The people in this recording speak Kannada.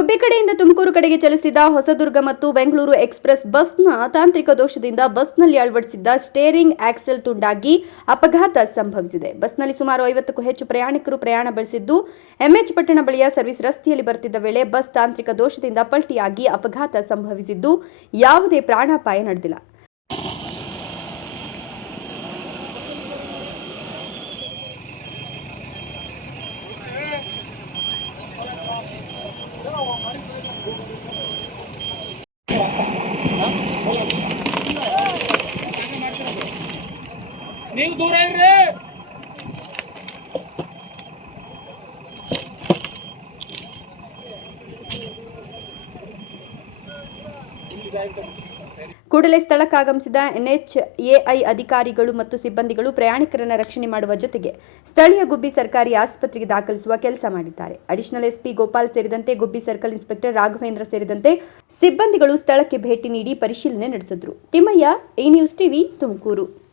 ಗುಬ್ಬಿ ಕಡೆಯಿಂದ ತುಮಕೂರು ಕಡೆಗೆ ಚಲಿಸಿದ ಹೊಸದುರ್ಗ ಮತ್ತು ಬೆಂಗಳೂರು ಎಕ್ಸ್‌ಪ್ರೆಸ್ ಬಸ್‌ನ ತಾಂತ್ರಿಕ ದೋಷದಿಂದ ಬಸ್‌ನಲ್ಲಿ ಅಳವಡಿಸಿದ್ದ ಸ್ಟೇರಿಂಗ್ ಆಕ್ಸೆಲ್ ತುಂಡಾಗಿ ಅಪಘಾತ ಸಂಭವಿಸಿದೆ. ಬಸ್‌ನಲ್ಲಿ ಸುಮಾರು 50ಕ್ಕೂ ಹೆಚ್ಚು ಪ್ರಯಾಣಿಕರು ಪ್ರಯಾಣ ಬೆಳೆಸಿದ್ದು, ಎಂಎಚ್ ಪಟ್ಟಣ ಬಳಿಯ ಸರ್ವಿಸ್ ರಸ್ತೆಯಲ್ಲಿ ಬರುತ್ತಿದ್ದ ವೇಳೆ ಬಸ್ ತಾಂತ್ರಿಕ ದೋಷದಿಂದ ಪಲ್ಟಿಯಾಗಿ ಅಪಘಾತ ಸಂಭವಿಸಿದ್ದು, ಯಾವುದೇ ಪ್ರಾಣಾಪಾಯ ನಡೆದಿಲ್ಲ. ನೀವು ದೂರ ಇರ್ರಿ. ಕೂಡಲೇ ಸ್ಥಳಕ್ಕಾಗಮಿಸಿದ ಎನ್ಎಚ್ಎಐ ಅಧಿಕಾರಿಗಳು ಮತ್ತು ಸಿಬ್ಬಂದಿಗಳು ಪ್ರಯಾಣಿಕರನ್ನು ರಕ್ಷಣೆ ಮಾಡುವ ಜೊತೆಗೆ ಸ್ಥಳೀಯ ಗುಬ್ಬಿ ಸರ್ಕಾರಿ ಆಸ್ಪತ್ರೆಗೆ ದಾಖಲಿಸುವ ಕೆಲಸ ಮಾಡಿದ್ದಾರೆ. ಅಡಿಷನಲ್ ಎಸ್ಪಿ ಗೋಪಾಲ್ ಸೇರಿದಂತೆ ಗುಬ್ಬಿ ಸರ್ಕಲ್ ಇನ್ಸ್ಪೆಕ್ಟರ್ ರಾಘವೇಂದ್ರ ಸೇರಿದಂತೆ ಸಿಬ್ಬಂದಿಗಳು ಸ್ಥಳಕ್ಕೆ ಭೇಟಿ ನೀಡಿ ಪರಿಶೀಲನೆ ನಡೆಸಿದರು. Thimmaiah, A news TV, Tumakuru.